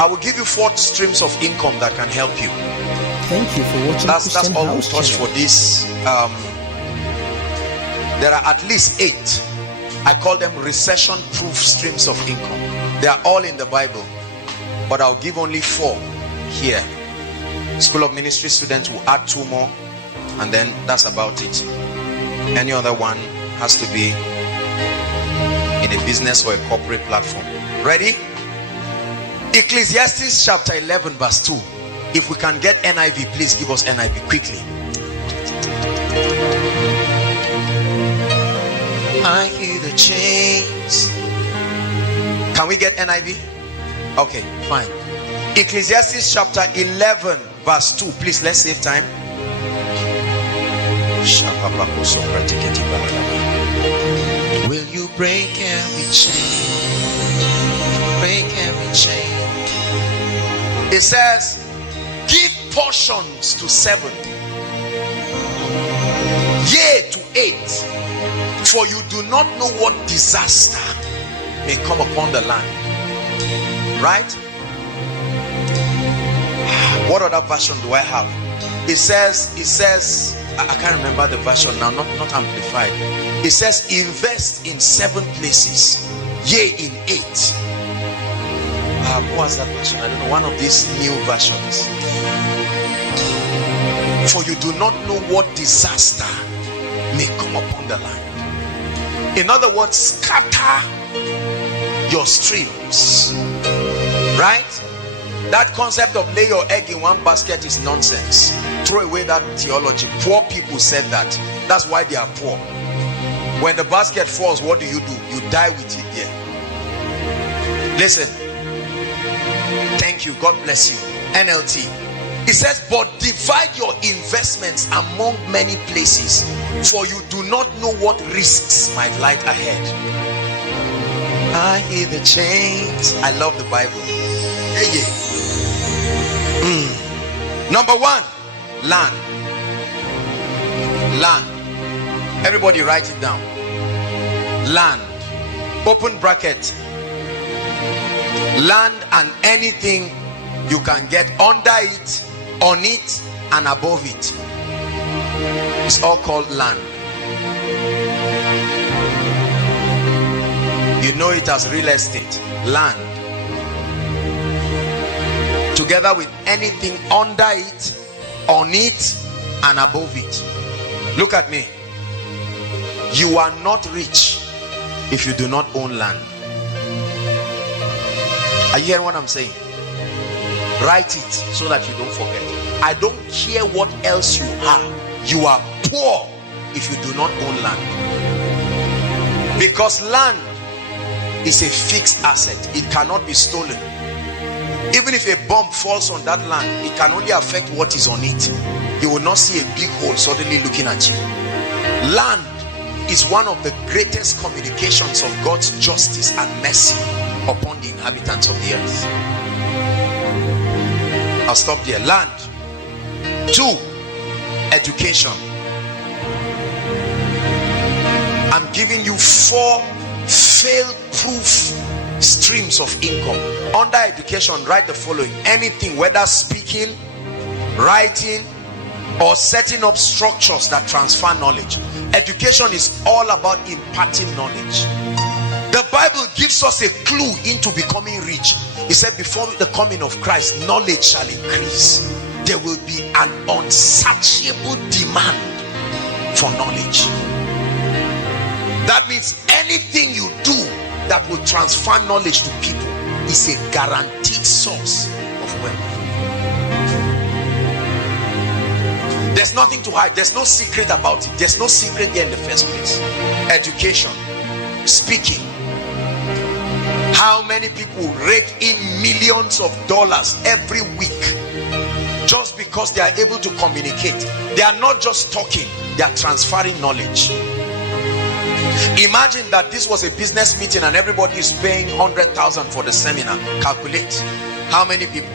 I will give you 4 streams of income that can help you. Thank you for watching. That's all we'll touch for this. There are at least 8. I call them recession-proof streams of income. They are all in the Bible, but I'll give only 4 here. School of Ministry students will add 2 more, and then that's about it. Any other one has to be in a business or a corporate platform. Ready? Ecclesiastes chapter 11 verse 2. If we can get NIV, please give us NIV quickly. I hear the chains. Can we get NIV? Okay, fine. Ecclesiastes chapter 11 verse 2. Please, let's save time. Will you break every chain? Break every chain. It says, give portions to 7, yea to 8, for you do not know what disaster may come upon the land. Right? What other version do I have? It says, I can't remember the version now, not amplified. It says, invest in 7 places, yea in 8. What was that version? I don't know, one of these new versions. For you do not know what disaster may come upon the land. In other words, scatter your streams. Right? That concept of lay your egg in one basket is nonsense. Throw away that theology. Poor people said that. That's why they are poor. When the basket falls, what do? You die with it there. Listen. Thank you. God bless you. NLT. It says, but divide your investments among many places, for you do not know what risks might lie ahead. I hear the chains. I love the Bible. Yeah. Number 1, land. Land. Everybody write it down. Land. Open bracket. Land and anything you can get under it, on it, and above it. It's all called land. You know it as real estate. Land. Together with anything under it, on it, and above it. Look at me. You are not rich if you do not own land. Are you hearing what I'm saying? Write it so that you don't forget. I don't care what else you are. You are poor if you do not own land. Because land is a fixed asset. It cannot be stolen. Even if a bomb falls on that land, it can only affect what is on it. You will not see a big hole suddenly looking at you. Land is one of the greatest communications of God's justice and mercy upon the inhabitants of the earth. I'll stop there. Land. 2, education. I'm giving you 4 fail-proof streams of income. Under education, write the following: anything, whether speaking, writing, or setting up structures that transfer knowledge. Education is all about imparting knowledge. The Bible gives us a clue into becoming rich. He said, before the coming of Christ, knowledge shall increase. There will be an unsatiable demand for knowledge. That means anything you do that will transfer knowledge to people is a guaranteed source of wealth. There's nothing to hide. There's no secret about it. There's no secret there in the first place. Education, speaking. How many people rake in millions of dollars every week just because they are able to communicate? They are not just talking, they are transferring knowledge. Imagine that this was a business meeting and everybody is paying 100,000 for the seminar. Calculate how many people.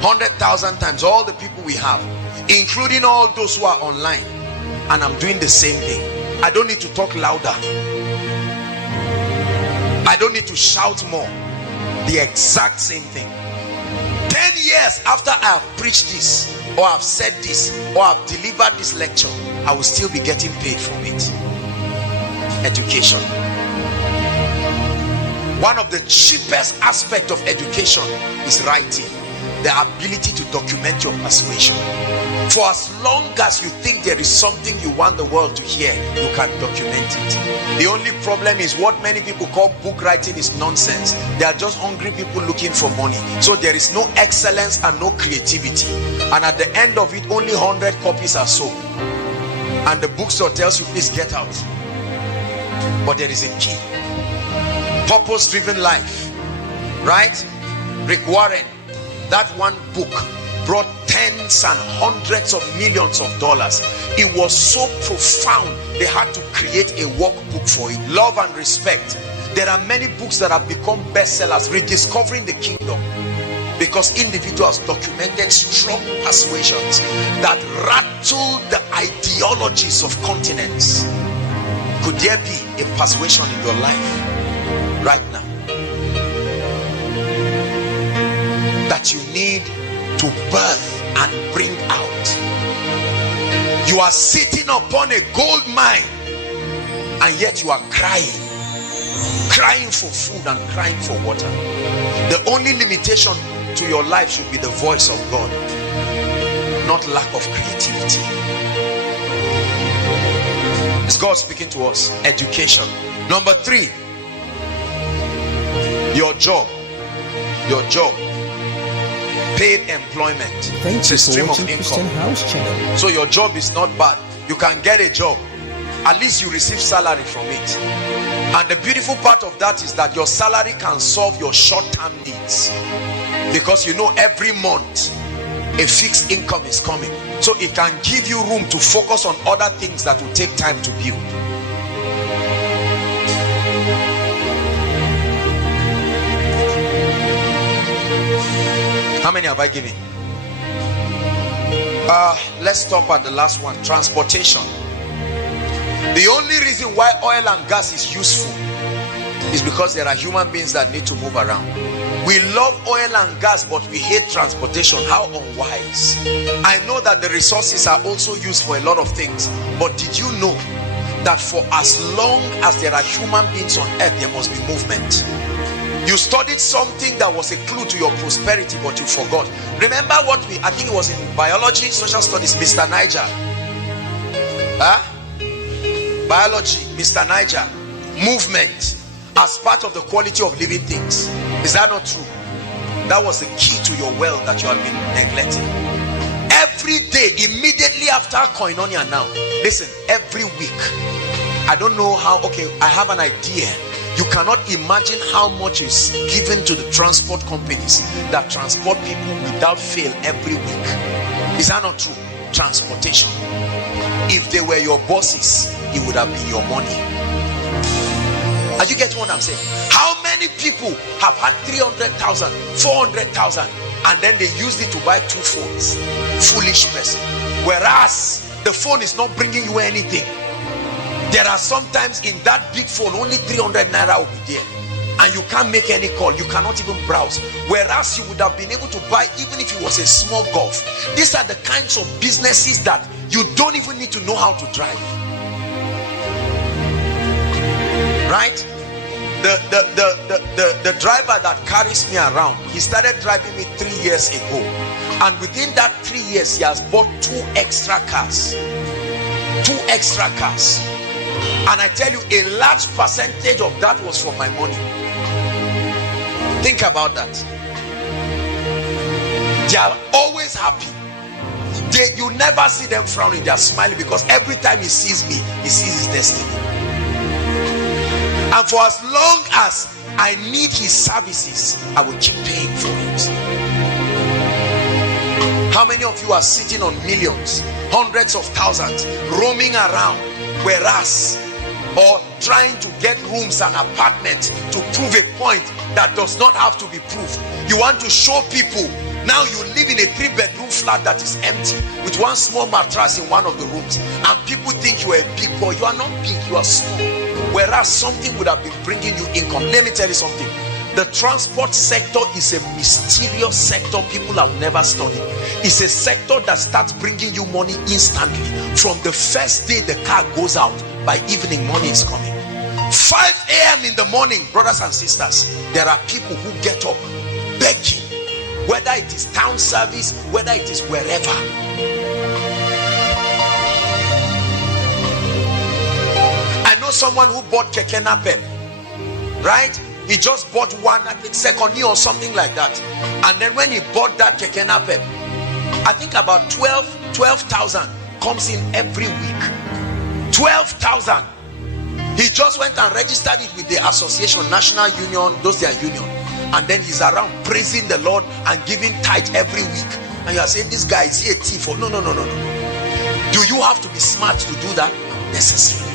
100,000 times all the people we have, including all those who are online. And I'm doing the same thing. I don't need to talk louder. I don't need to shout more. The exact same thing. 10 years after I have preached this, or I've said this, or I've delivered this lecture, I will still be getting paid from it. Education. One of the cheapest aspects of education is writing, the ability to document your persuasion. For as long as you think there is something you want the world to hear, you can document it. The only problem is what many people call book writing is nonsense. They are just hungry people looking for money. So there is no excellence and no creativity. And at the end of it, only 100 copies are sold. And the bookstore tells you, please get out. But there is a key. Purpose-driven life. Right? Rick Warren, that one book brought tens and hundreds of millions of dollars. It was so profound, they had to create a workbook for it. Love and Respect. There are many books that have become bestsellers, Rediscovering the Kingdom, because individuals documented strong persuasions that rattled the ideologies of continents. Could there be a persuasion in your life right now that you need to birth and bring out? You are sitting upon a gold mine and yet you are crying for food and crying for water. The only limitation to your life should be the voice of God, not lack of creativity. Is God speaking to us? Education. Number 3, your job. Paid employment. It's a stream of income. So your job is not bad. You can get a job. At least you receive salary from it. And the beautiful part of that is that your salary can solve your short-term needs, because you know every month a fixed income is coming. So it can give you room to focus on other things that will take time to build. How many have I given? Let's stop at the last one. Transportation. The only reason why oil and gas is useful is because there are human beings that need to move around. We love oil and gas, but we hate transportation. How unwise. I know that the resources are also used for a lot of things, but did you know that for as long as there are human beings on earth, there must be movement? You studied something that was a clue to your prosperity, but you forgot. Remember what I think it was in biology, social studies, Mr. Niger. Biology, Mr. Niger. Movement as part of the quality of living things. Is that not true? That was the key to your wealth that you have been neglecting. Every day, immediately after Koinonia now, listen, every week, I don't know how, okay, I have an idea. You cannot imagine how much is given to the transport companies that transport people without fail every week. Is that not true? Transportation. If they were your bosses, it would have been your money. Are you getting what I'm saying? How many people have had 300,000, 400,000, and then they used it to buy 2 phones? Foolish person. Whereas the phone is not bringing you anything. There are sometimes in that big phone only 300 naira will be there, and you can't make any call. You cannot even browse. Whereas you would have been able to buy even if it was a small golf. These are the kinds of businesses that you don't even need to know how to drive. Right? The driver that carries me around, he started driving me 3 years ago, and within that 3 years he has bought 2 extra cars. 2 extra cars. And I tell you, a large percentage of that was from my money. Think about that. They are always happy. You never see them frowning. They are smiling, because every time he sees me, he sees his destiny. And for as long as I need his services, I will keep paying for it. How many of you are sitting on millions, hundreds of thousands, roaming around, whereas, or trying to get rooms and apartments to prove a point that does not have to be proved? You want to show people. Now you live in a 3-bedroom flat that is empty with 1 small mattress in one of the rooms, and people think you are a big boy. You are not big, you are small. Whereas something would have been bringing you income. Let me tell you something. The transport sector is a mysterious sector people have never studied. It's a sector that starts bringing you money instantly. From the first day the car goes out, by evening money is coming. 5 a.m. in the morning, brothers and sisters, there are people who get up begging, whether it is town service, whether it is wherever. I know someone who bought keke napep, right? He just bought one, I think second or something like that. And then when he bought that keke napep, I think about 12,000 comes in every week. 12,000. He just went and registered it with the association, national union, those their union. And then he's around praising the Lord and giving tithe every week. And you are saying, this guy, is he a thief? No. Do you have to be smart to do that? Not necessarily.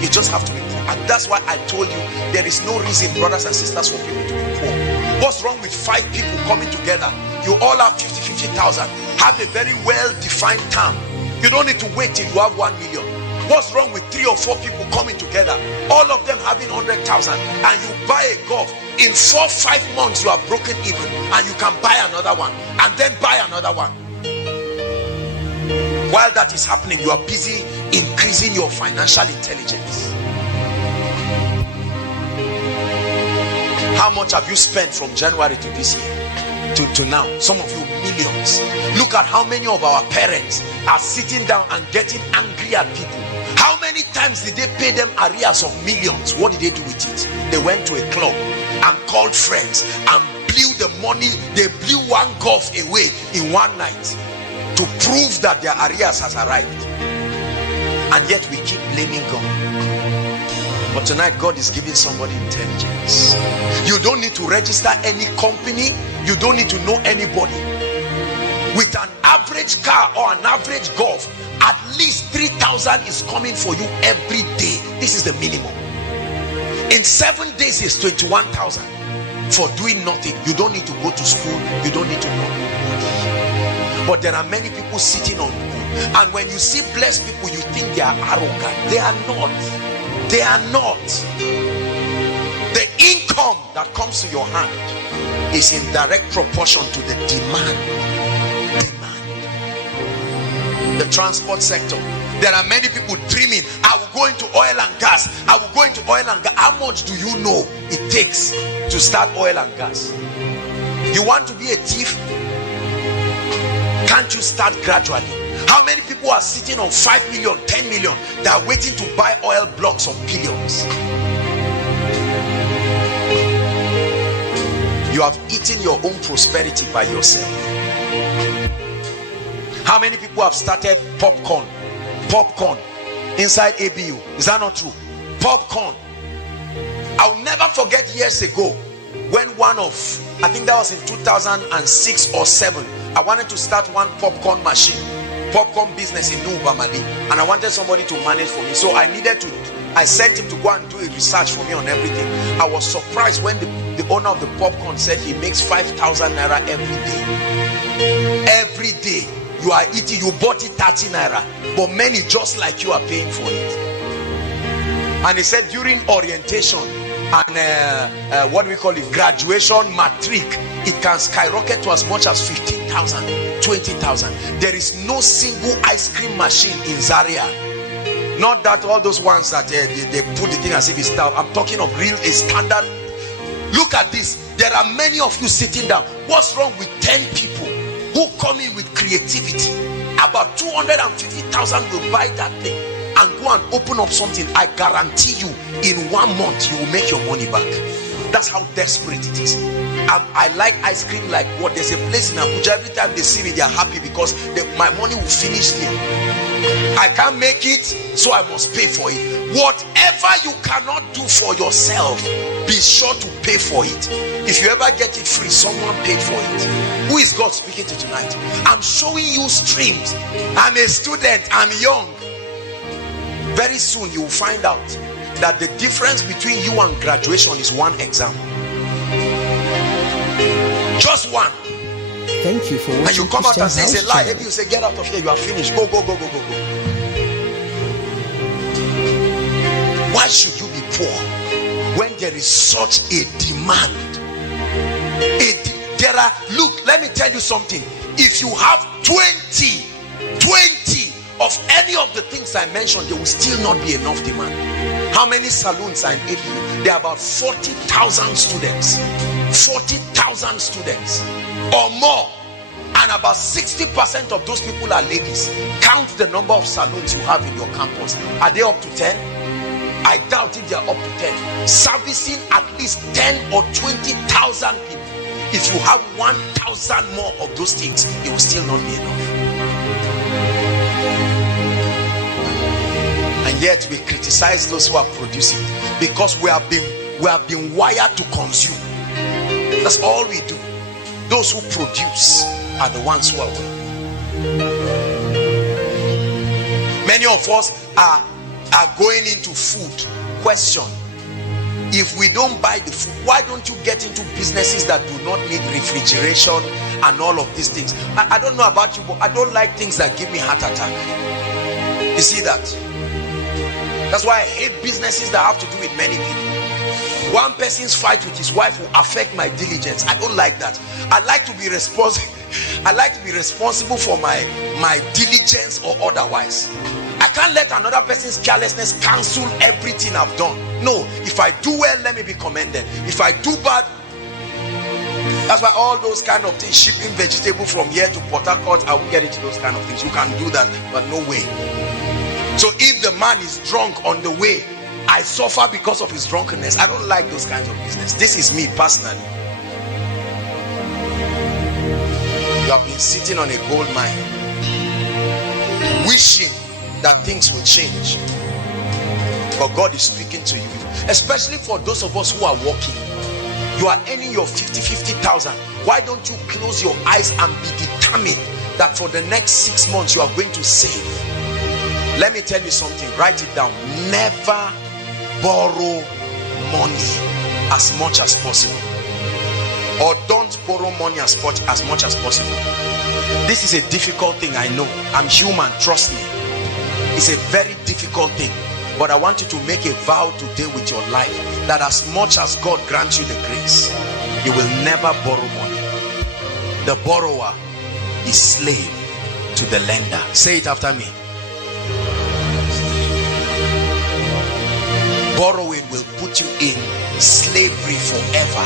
You just have to be poor. And that's why I told you, there is no reason, brothers and sisters, for people to be poor. What's wrong with 5 people coming together? You all have 50,000. Have a very well-defined term. You don't need to wait till you have 1 million. What's wrong with 3 or 4 people coming together, all of them having 100,000, and you buy a golf? In 4-5 months you are broken even, and you can buy another one, and then buy another one. While that is happening, you are busy increasing your financial intelligence. How much have you spent from January to this year to now? Some of you, millions. Look at how many of our parents are sitting down and getting angry at people. How many times did they pay them arrears of millions? What did they do with it? They went to a club and called friends and blew the money. They blew one golf away in one night to prove that their arrears has arrived. And yet we keep blaming God. But tonight God is giving somebody intelligence. You don't need to register any company. You don't need to know anybody. With an average car or an average golf, at least 3,000 is coming for you every day. This is the minimum. In 7 days is 21,000 for doing nothing. You don't need to go to school. You don't need to know anybody. But there are many people sitting on good. And when you see blessed people, you think they are arrogant. They are not. They are not. The income that comes to your hand is in direct proportion to the demand. The transport sector, there are many people dreaming, I will go into oil and gas. I will go into oil and gas. How much do you know it takes to start oil and gas? You want to be a thief? Can't you start gradually? How many people are sitting on 5 million, 10 million? They are waiting to buy oil blocks of billions. You have eaten your own prosperity by yourself. How many people have started popcorn inside ABU? Is that not true? Popcorn. I'll never forget years ago when one of, I think that was in 2006 or 7, I wanted to start one popcorn popcorn business in New Bamali, and I wanted somebody to manage for me. So I sent him to go and do a research for me on everything. I was surprised when the owner of the popcorn said he makes 5,000 naira every day. Every day. You are eating, you bought it 30 naira, but many just like you are paying for it. And he said during orientation and what we call it, graduation, matric, it can skyrocket to as much as 15,000, 20,000. There is no single ice cream machine in Zaria. Not that all those ones that they put the thing as if it's stuff. I'm talking of real, a standard. Look at this. There are many of you sitting down. What's wrong with 10 people who come in with creativity? About 250,000 will buy that thing and go and open up something. I guarantee you, in 1 month you will make your money back. That's how desperate it is. I like ice cream like what? There's a place in Abuja, every time they see me they are happy because my money will finish there. I can't make it, so I must pay for it. Whatever you cannot do for yourself, be sure to pay for it. If you ever get it free, someone paid for it. Who is God speaking to tonight? I'm showing you streams. I'm a student, I'm young. Very soon you will find out that the difference between you and graduation is one exam. Just one. Thank you for watching. And you come out and say it's a lie. Channel. Maybe you say get out of here, you are finished. Go. Why should you be poor when there is such a demand Look, let me tell you something. If you have 20 of any of the things I mentioned, there will still not be enough demand. How many saloons are in ABU? There are about 40,000 students, 40,000 students or more, and about 60% of those people are ladies. Count the number of saloons you have in your campus. Are they up to 10? I doubt if they are up to 10. Servicing at least 10 or 20,000 people. If you have 1,000 more of those things, it will still not be enough. And yet we criticize those who are producing, because we have been wired to consume. That's all we do. Those who produce are the ones who are wealthy. Many of us are going into food. Question: if we don't buy the food, why don't you get into businesses that do not need refrigeration and all of these things? I don't know about you, but I don't like things that give me heart attack. You see that? That's why I hate businesses that have to do with many people. One person's fight with his wife will affect my diligence. I don't like that. I like to be responsible. I like to be responsible for my diligence or otherwise. I can't let another person's carelessness cancel everything I've done. No, if I do well, let me be commended. If I do bad, that's why all those kind of things, shipping vegetable from here to Port Harcourt, I will get into those kind of things. You can do that, but no way. So if the man is drunk on the way, I suffer because of his drunkenness. I don't like those kinds of business. This is me personally. You have been sitting on a gold mine, wishing that things will change, but God is speaking to you, especially for those of us who are working. You are earning your 50,000. Why don't you close your eyes and be determined that for the next 6 months you are going to save? Let me tell you something, write it down. Never borrow money as much as possible, or don't borrow money as much as possible. This is a difficult thing, I know. I'm human, trust me. It's a very difficult thing, but I want you to make a vow today with your life that as much as God grants you the grace, you will never borrow money. The borrower is slave to the lender. Say it after me. Borrowing will put you in slavery forever.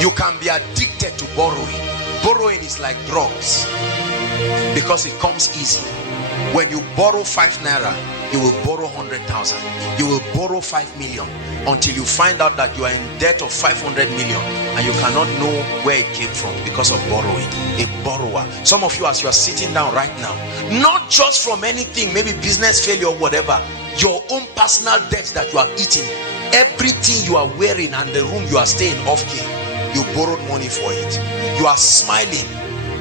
You can be addicted to borrowing. Borrowing is like drugs because it comes easy. When you borrow 5 naira, you will borrow 100,000. You will borrow 5 million until you find out that you are in debt of 500 million and you cannot know where it came from because of borrowing. A borrower. Some of you, as you are sitting down right now, not just from anything, maybe business failure or whatever, your own personal debt that you have eaten, everything you are wearing and the room you are staying off key, you borrowed money for it. You are smiling,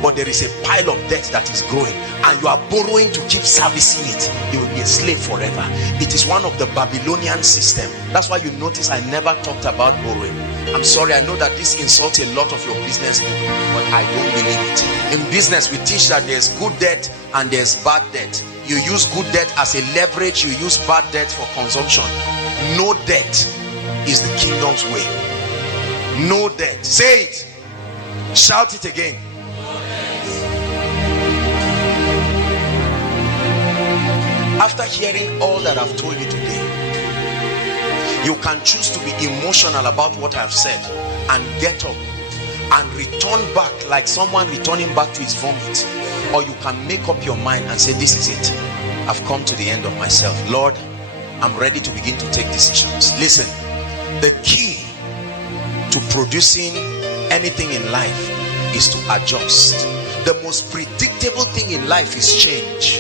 but there is a pile of debt that is growing and you are borrowing to keep servicing it. You will be a slave forever. It is one of the Babylonian system. That's why you notice I never talked about borrowing. I'm sorry, I know that this insults a lot of your business people, but I don't believe it. In business, we teach that there's good debt and there's bad debt. You use good debt as a leverage, you use bad debt for consumption. No debt is the kingdom's way. No debt. Say it. Shout it again. After hearing all that I've told you today, you can choose to be emotional about what I've said and get up and return back like someone returning back to his vomit. Or you can make up your mind and say, this is it. I've come to the end of myself. Lord, I'm ready to begin to take decisions. Listen, the key to producing anything in life is to adjust. The most predictable thing in life is change.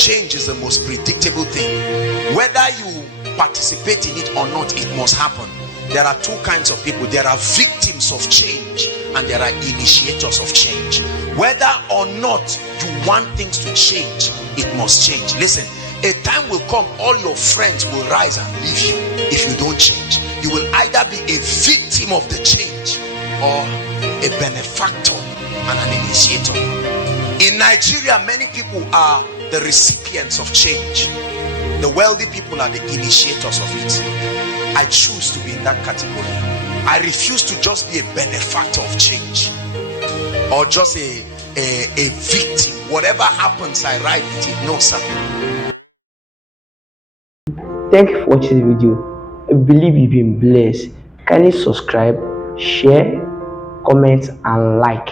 Change is the most predictable thing. Whether you participate in it or not, it must happen. There are two kinds of people. There are victims of change and there are initiators of change. Whether or not you want things to change, it must change. Listen, a time will come, all your friends will rise and leave you if you don't change. You will either be a victim of the change or a benefactor and an initiator. In Nigeria, many people are the recipients of change. The wealthy people are the initiators of it. I choose to be in that category. I refuse to just be a benefactor of change, or just a victim. Whatever happens, I ride with it. No, sir. Thank you for watching the video. I believe you've been blessed. Kindly subscribe, share, comment, and like.